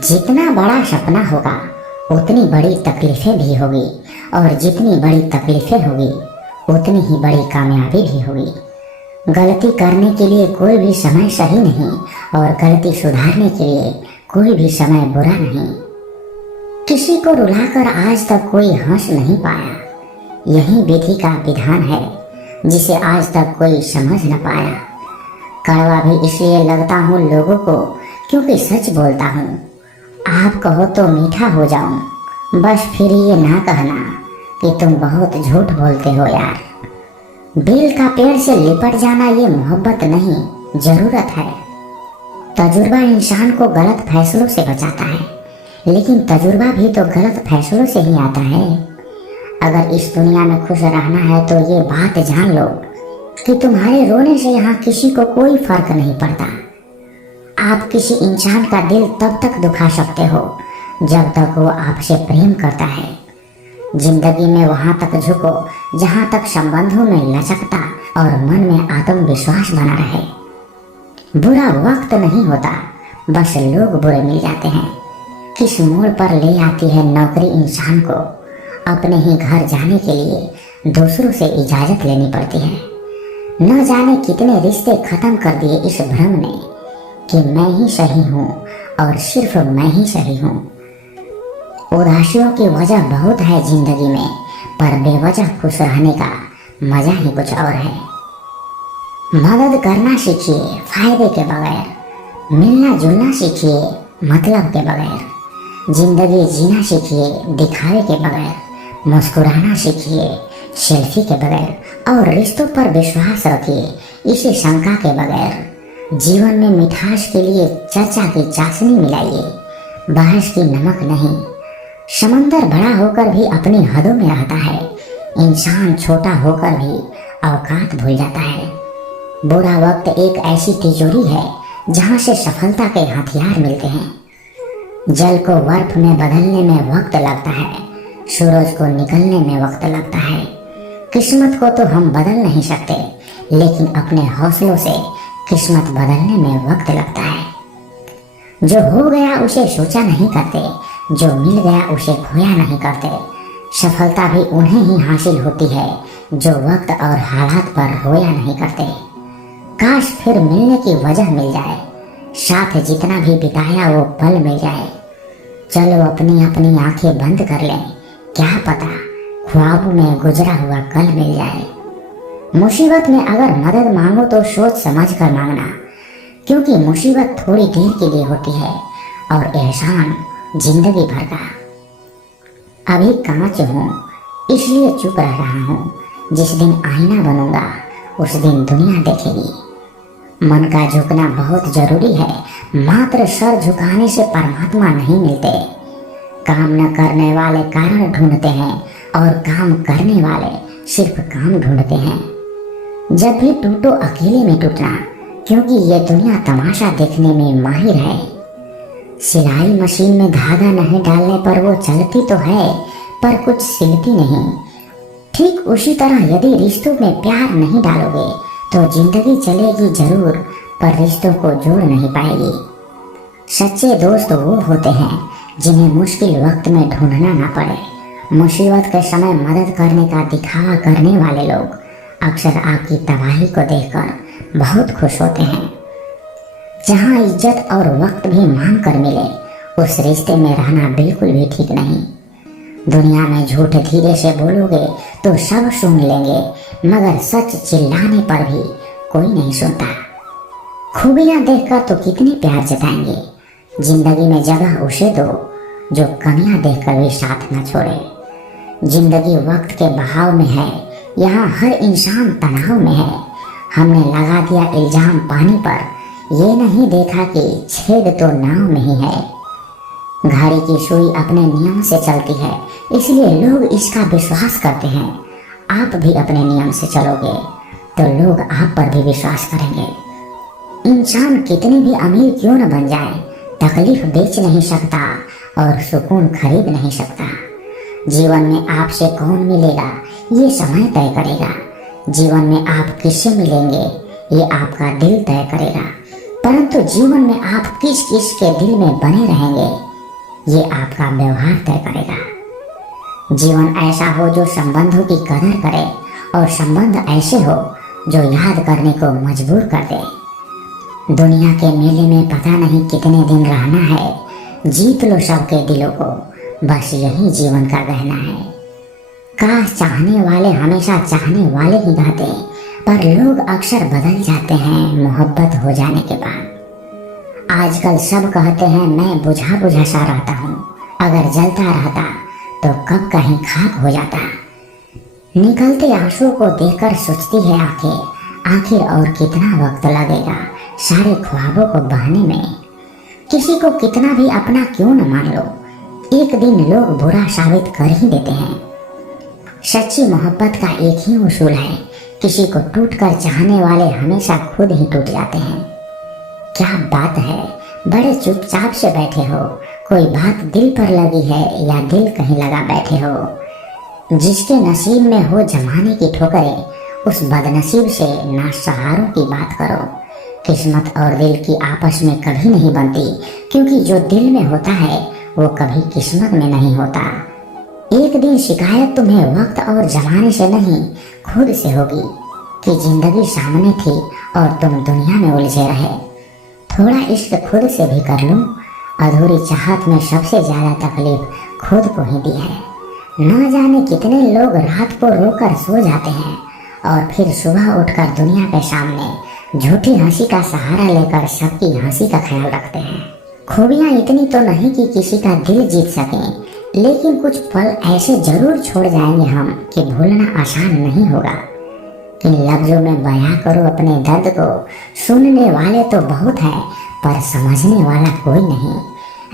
जितना बड़ा सपना होगा उतनी बड़ी तकलीफें भी होगी, और जितनी बड़ी तकलीफें होगी उतनी ही बड़ी कामयाबी भी होगी। गलती करने के लिए कोई भी समय सही नहीं, और गलती सुधारने के लिए कोई भी समय बुरा नहीं। किसी को रुलाकर आज तक कोई हंस नहीं पाया, यही विधि का विधान है जिसे आज तक कोई समझ न पाया। कड़वा भी इसलिए लगता हूँ लोगों को क्योंकि सच बोलता हूँ। आप कहो तो मीठा हो जाऊं, बस फिर ये ना कहना कि तुम बहुत झूठ बोलते हो यार। बेल का पेड़ से लिपट जाना ये मोहब्बत नहीं, जरूरत है। तजुर्बा इंसान को गलत फैसलों से बचाता है, लेकिन तजुर्बा भी तो गलत फैसलों से ही आता है। अगर इस दुनिया में खुश रहना है तो ये बात जान लो कि तुम्हारे रोने से यहाँ किसी को कोई फर्क नहीं पड़ता। आप किसी इंसान का दिल तब तक दुखा सकते हो जब तक वो आपसे प्रेम करता है। जिंदगी में वहां तक झुको जहां तक संबंधों में लचकता और मन में आत्मविश्वास बना रहे। बुरा वक्त नहीं होता, बस लोग बुरे मिल जाते हैं। किस मोड़ पर ले आती है नौकरी इंसान को अपने ही घर जाने के लिए दूसरों से इजाजत लेनी पड़ती है। न जाने कितने रिश्ते खत्म कर दिए इस भ्रम ने कि मैं ही सही हूँ और सिर्फ मैं ही सही हूँ। उदासियों की वजह बहुत है जिंदगी में, पर बेवजह खुश रहने का मजा ही कुछ और है। मदद करना सीखिए फायदे के बगैर, मिलना जुलना सीखिए मतलब के बगैर, जिंदगी जीना सीखिए दिखावे के बगैर, मुस्कुराना सीखिए सेल्फी के बगैर, और रिश्तों पर विश्वास रखिए इसी शंका के बगैर। जीवन में मिठास के लिए चर्चा की चाशनी मिलाइए, बहस की नमक नहीं। समंदर बड़ा होकर भी अपनी हदों में रहता है, इंसान छोटा होकर भी औकात भूल जाता है। बुरा वक्त एक ऐसी तिजोरी है जहां से सफलता के हथियार मिलते हैं। जल को बर्फ में बदलने में वक्त लगता है, सूरज को निकलने में वक्त लगता है। किस्मत को तो हम बदल नहीं सकते, लेकिन अपने हौसलों से किस्मत बदलने में वक्त लगता है। जो हो गया उसे सोचा नहीं करते, जो मिल गया उसे खोया नहीं करते। सफलता भी उन्हें ही हासिल होती है जो वक्त और हालात पर रोया नहीं करते। काश फिर मिलने की वजह मिल जाए, साथ जितना भी बिताया वो पल मिल जाए। चलो अपनी अपनी आंखें बंद कर लें, क्या पता ख्वाब में गुजरा हुआ कल मिल जाए। मुसीबत में अगर मदद मांगो तो सोच समझ कर मांगना, क्योंकि मुसीबत थोड़ी देर के लिए होती है और एहसान जिंदगी भर का। अभी कांच हूँ इसलिए चुप रह रहा हूँ, जिस दिन आईना बनूंगा उस दिन दुनिया देखेगी। मन का झुकना बहुत जरूरी है, मात्र सर झुकाने से परमात्मा नहीं मिलते। काम न करने वाले कारण ढूंढते हैं और काम करने वाले सिर्फ काम ढूंढते हैं। जब भी टूटो अकेले में टूटना, क्योंकि ये दुनिया तमाशा देखने में माहिर है। सिलाई मशीन में धागा नहीं डालने पर वो चलती तो है, पर कुछ सिलती नहीं। ठीक उसी तरह यदि रिश्तों में प्यार नहीं डालोगे तो जिंदगी चलेगी जरूर, पर रिश्तों को जोड़ नहीं पाएगी। सच्चे दोस्त वो होते हैं जिन्हें मुश्किल वक्त में ढूंढना ना पड़े। मुसीबत के समय मदद करने का दिखावा करने वाले लोग अक्सर आपकी तबाही को देखकर बहुत खुश होते हैं। जहाँ इज्जत और वक्त भी मांग कर मिले, उस रिश्ते में रहना बिल्कुल भी ठीक नहीं। दुनिया में झूठ धीरे से बोलोगे तो सब सुन लेंगे, मगर सच चिल्लाने पर भी कोई नहीं सुनता। खूबियां देखकर तो कितनी प्यार जताएंगे। जिंदगी में जगह उसे दो जो कमियां देखकर भी साथ न छोड़े। जिंदगी वक्त के बहाव में है, यहाँ हर इंसान तनाव में है। हमने लगा दिया इल्जाम पानी पर, ये नहीं देखा कि छेद तो नाव में ही है। घड़ी की सुई अपने नियम से चलती है, इसलिए लोग इसका विश्वास करते हैं। आप भी अपने नियम से चलोगे तो लोग आप पर भी विश्वास करेंगे। इंसान कितनी भी अमीर क्यों न बन जाए, तकलीफ बेच नहीं सकता और सुकून खरीद नहीं सकता। जीवन में आपसे कौन मिलेगा ये समय तय करेगा। जीवन में आप किससे मिलेंगे ये आपका दिल तय करेगा। परंतु जीवन में आप किस किस के दिल में बने रहेंगे ये आपका व्यवहार तय करेगा। जीवन ऐसा हो जो संबंधों की कदर करे और संबंध ऐसे हो जो याद करने को मजबूर कर दे। दुनिया के मेले में पता नहीं कितने दिन रहना है, जीत लो सबके दिलों को, बस यही जीवन का गहना है। काश चाहने वाले हमेशा चाहने वाले ही रहते, पर लोग अक्सर बदल जाते हैं मोहब्बत हो जाने के बाद। आजकल सब कहते हैं मैं बुझा बुझा सा रहता हूँ, अगर जलता रहता तो कब कहीं खाक हो जाता। निकलते आंसू को देखकर सोचती है आंखें, आखिर और कितना वक्त लगेगा सारे ख्वाबों को बहने में। किसी को कितना भी अपना क्यों न मान लो, एक दिन लोग बुरा साबित कर ही देते हैं। सच्ची मोहब्बत का एक ही उसूल है, किसी को टूटकर चाहने वाले हमेशा खुद ही टूट जाते हैं। क्या बात है, बड़े चुपचाप से बैठे हो, कोई बात दिल पर लगी है या दिल कहीं लगा बैठे हो। जिसके नसीब में हो जमाने की ठोकरें, उस बदनसीब से ना सहारों की बात करो। किस्मत और दिल की आपस में कभी नहीं बनती, क्योंकि जो दिल में होता है वो कभी किस्मत में नहीं होता। एक दिन शिकायत तुम्हें वक्त और जमाने से नहीं खुद से होगी कि जिंदगी सामने थी और तुम दुनिया में उलझे रहे। थोड़ा इश्क खुद से भी कर लूं, अधूरी चाहत में सबसे ज्यादा तकलीफ खुद को ही दी है। न जाने कितने लोग रात को रोकर सो जाते हैं और फिर सुबह उठकर दुनिया के सामने झूठी हंसी का सहारा लेकर सबकी हंसी का ख्याल रखते हैं। खूबियां इतनी तो नहीं कि किसी का दिल जीत सकें, लेकिन कुछ पल ऐसे जरूर छोड़ जाएंगे हम कि भूलना आसान नहीं होगा। इन लफ्जों में बयां करो अपने दर्द को, सुनने वाले तो बहुत हैं पर समझने वाला कोई नहीं।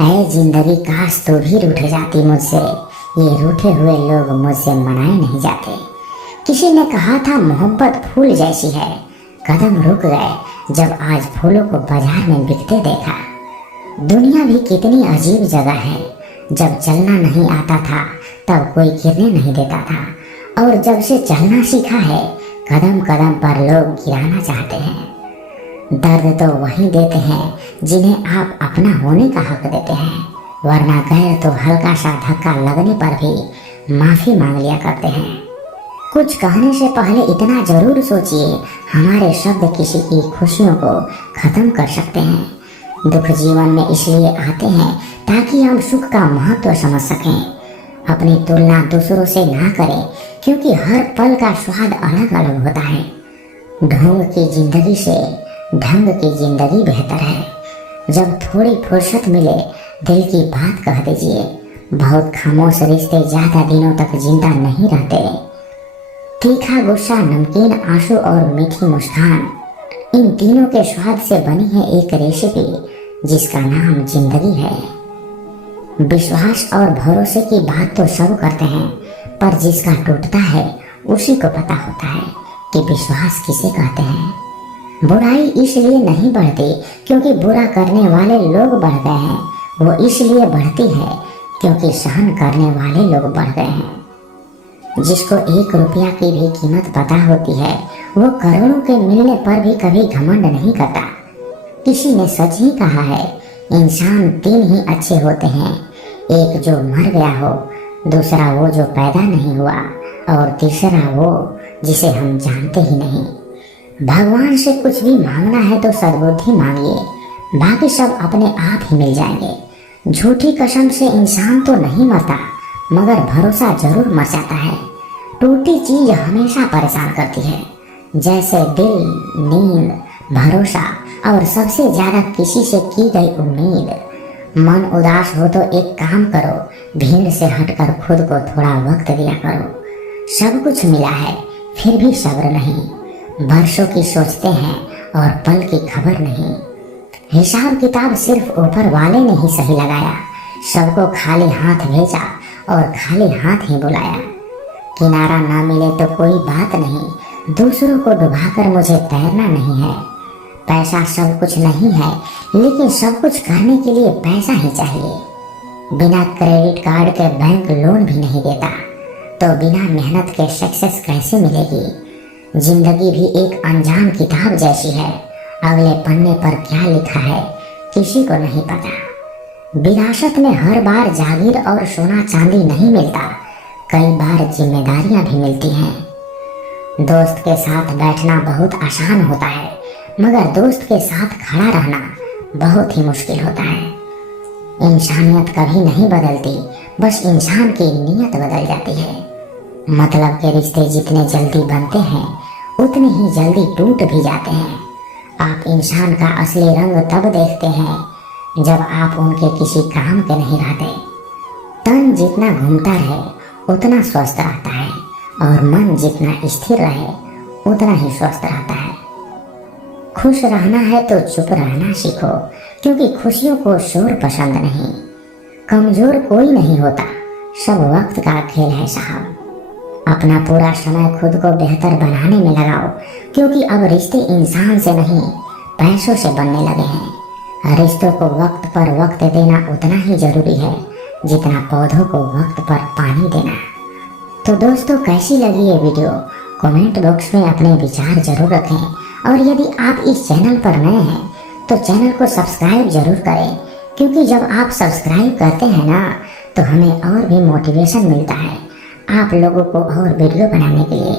ऐ जिंदगी काश तू भी रूठ जाती मुझसे, ये रूठे हुए लोग मुझसे मनाए नहीं जाते। किसी ने कहा था मोहब्बत फूल जैसी है, कदम रुक गए जब आज फूलों को बाजार में बिकते देखा। दुनिया भी कितनी अजीब जगह है, जब चलना नहीं आता था तब कोई गिरने नहीं देता था, और जब से चलना सीखा है कदम कदम पर लोग गिराना चाहते हैं। दर्द तो वही देते हैं जिन्हें आप अपना होने का हक देते हैं, वरना गैर तो हल्का सा धक्का लगने पर भी माफी मांग लिया करते हैं। कुछ कहने से पहले इतना जरूर सोचिए, हमारे शब्द किसी की खुशियों को खत्म कर सकते हैं। दुख जीवन में इसलिए आते हैं ताकि हम सुख का महत्व समझ सकें। अपनी तुलना दूसरों से ना करें, क्योंकि हर पल का स्वाद अलग अलग होता है। ढोंग की जिंदगी से ढंग की जिंदगी बेहतर है। जब थोड़ी फुर्सत मिले दिल की बात कह दीजिए। बहुत खामोश रिश्ते ज्यादा दिनों तक जिंदा नहीं रहते। तीखा गुस्सा, नमकीन आंसू और मीठी मुस्कान, इन तीनों के स्वाद से बनी है एक रेसिपी जिसका नाम जिंदगी है। विश्वास और भरोसे की बात तो सब करते हैं, पर जिसका टूटता है उसी को पता होता है कि विश्वास किसे कहते हैं। बुराई इसलिए नहीं बढ़ती क्योंकि बुरा करने वाले लोग बढ़ गए हैं, वो इसलिए बढ़ती है क्योंकि सहन करने वाले लोग बढ़ गए हैं। जिसको 1 रुपया की भी कीमत पता होती है, वो करोड़ों के मिलने पर भी कभी घमंड नहीं करता। किसी ने सच ही कहा है, इंसान 3 ही अच्छे होते हैं, एक जो मर गया हो, दूसरा वो जो पैदा नहीं हुआ, और तीसरा वो जिसे हम जानते ही नहीं। भगवान से कुछ भी मांगना है तो सद्बुद्धि मांगिए, बाकी सब अपने आप ही मिल जाएंगे। झूठी कसम से इंसान तो नहीं मरता, मगर भरोसा जरूर मर जाता है। टूटी चीज हमेशा परेशान करती है, जैसे दिल, नींद, भरोसा और सबसे ज्यादा किसी से की गई उम्मीद। मन उदास हो तो एक काम करो, भीड़ से हटकर खुद को थोड़ा वक्त दिया करो। सब कुछ मिला है फिर भी सब्र नहीं, वर्षों की सोचते हैं और पल की खबर नहीं। हिसाब किताब सिर्फ ऊपर वाले ने ही सही लगाया, सबको खाली हाथ भेजा और खाली हाथ ही बुलाया। किनारा ना मिले तो कोई बात नहीं, दूसरों को डुबाकर मुझे तैरना नहीं है। पैसा सब कुछ नहीं है, लेकिन सब कुछ करने के लिए पैसा ही चाहिए। बिना क्रेडिट कार्ड के बैंक लोन भी नहीं देता, तो बिना मेहनत के सक्सेस कैसे मिलेगी। जिंदगी भी एक अनजान किताब जैसी है, अगले पन्ने पर क्या लिखा है किसी को नहीं पता। विरासत में हर बार जागीर और सोना चांदी नहीं मिलता, कई बार जिम्मेदारियां भी मिलती हैं। दोस्त के साथ बैठना बहुत आसान होता है, मगर दोस्त के साथ खड़ा रहना बहुत ही मुश्किल होता है। इंसानियत कभी नहीं बदलती, बस इंसान की नीयत बदल जाती है। मतलब के रिश्ते जितने जल्दी बनते हैं उतने ही जल्दी टूट भी जाते हैं। आप इंसान का असली रंग तब देखते हैं जब आप उनके किसी काम के नहीं रहते। तन जितना घूमता रहे उतना स्वस्थ रहता है, और मन जितना स्थिर रहे उतना ही स्वस्थ रहता है। खुश रहना है तो चुप रहना सीखो, क्योंकि खुशियों को शोर पसंद नहीं। कमजोर कोई नहीं होता, सब वक्त का खेल है साहब। अपना पूरा समय खुद को बेहतर बनाने में लगाओ, क्योंकि अब रिश्ते इंसान से नहीं पैसों से बनने लगे हैं। रिश्तों को वक्त पर वक्त देना उतना ही जरूरी है जितना पौधों को वक्त पर पानी देना। तो दोस्तों, कैसी लगी ये वीडियो कमेंट बॉक्स में अपने विचार जरूर रखें, और यदि आप इस चैनल पर नए हैं तो चैनल को सब्सक्राइब जरूर करें, क्योंकि जब आप सब्सक्राइब करते हैं ना तो हमें और भी मोटिवेशन मिलता है आप लोगों को और वीडियो बनाने के लिए।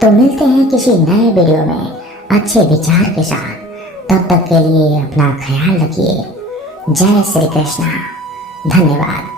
तो मिलते हैं किसी नए वीडियो में अच्छे विचार के साथ। तब तक के लिए अपना ख्याल रखिए। जय श्री कृष्णा। धन्यवाद।